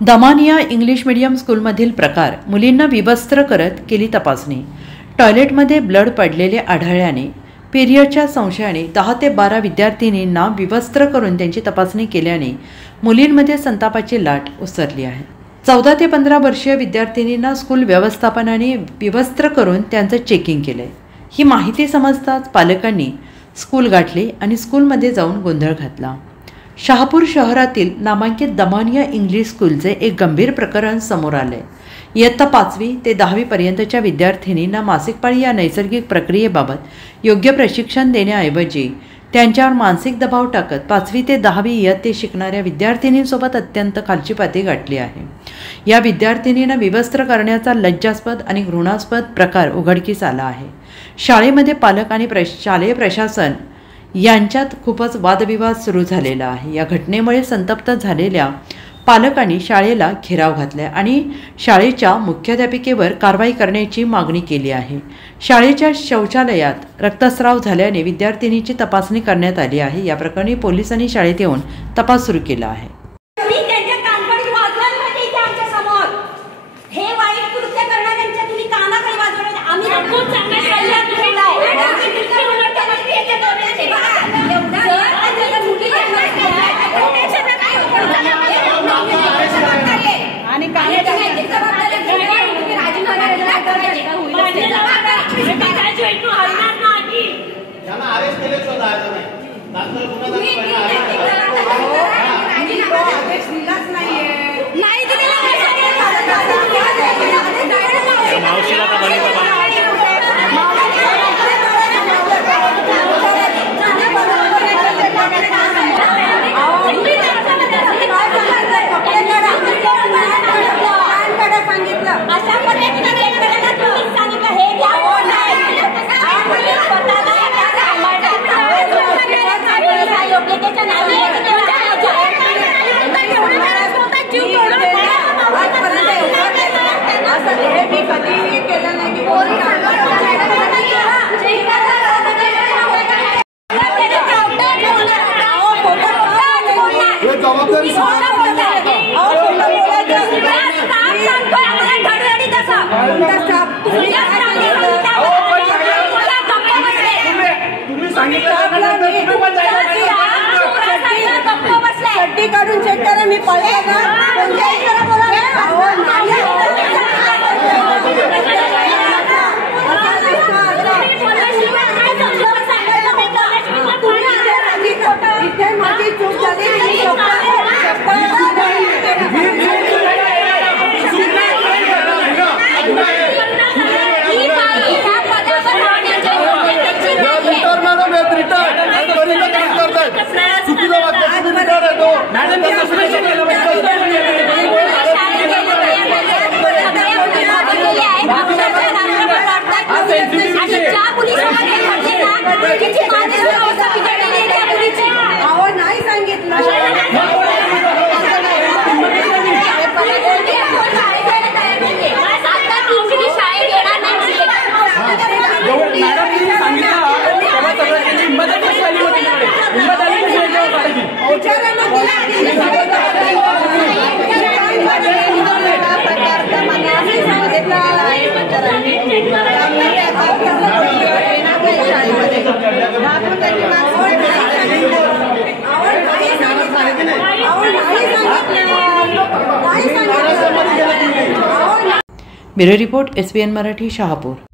Damania English medium स्कूलमधील प्रकार, मुलींना विवस्त्र करत केली तपासणी। टॉयलेटमध्ये ब्लड पडलेले आढळल्याने पिरियडच्या संशयाने 10 ते 12 विद्यार्थिनींना विवस्त्र करून त्यांची तपासणी केल्याने मुलींमध्ये संतापाची लाट उसरली आहे। 14 ते 15 वर्षीय विद्यार्थिनींना स्कूल व्यवस्थापनाने विवस्त्र करून त्यांचं चेकिंग केलंय। ही माहिती समजताच पालकांनी स्कूल गाठले आणि स्कूलमध्ये जाऊन गोंधळ घातला। शहापूर शहरातील नामांकित दमानिया इंग्लिश स्कूलचे एक गंभीर प्रकरण समोर आले। इयत्ता 5वी ते 10वी पर्यंतच्या विद्यार्थिनींना मासिक पाळी या नैसर्गिक प्रक्रियेबाबत योग्य प्रशिक्षण देण्याऐवजी त्यांच्यावर मानसिक दबाव टाकत 5वी ते 10वी इयत्तेत शिकणाऱ्या विद्यार्थिनींसोबत अत्यंत खालची पातळी गाठली आहे। या विद्यार्थिनींना विवस्त्र करण्याचा लज्जास्पद आणि घृणास्पद प्रकार उघडकीस आला आहे। शाळेमध्ये पालक आणि शालेय प्रशासन यांच्यात खूपच वादविवाद सुरू झालेला आहे। या घटनेमुळे संतप्त झालेल्या पालकांनी शाळेला घेराव घातला आणि शाळेच्या मुख्याध्यापिकेवर कारवाई करण्याची मागणी केली आहे। शाळेच्या शौचालयात रक्तस्राव झाल्याने विद्यार्थिनीची तपासणी करण्यात आली आहे। या प्रकरणी पोलिसांनी शाळेत येऊन तपास सुरू केला आहे। शट्टी काढून चेक करा, मी पळते ना इथे माझी चूक झाली। नाही सांगितलं bureau report SBN Marathi, Shahapur.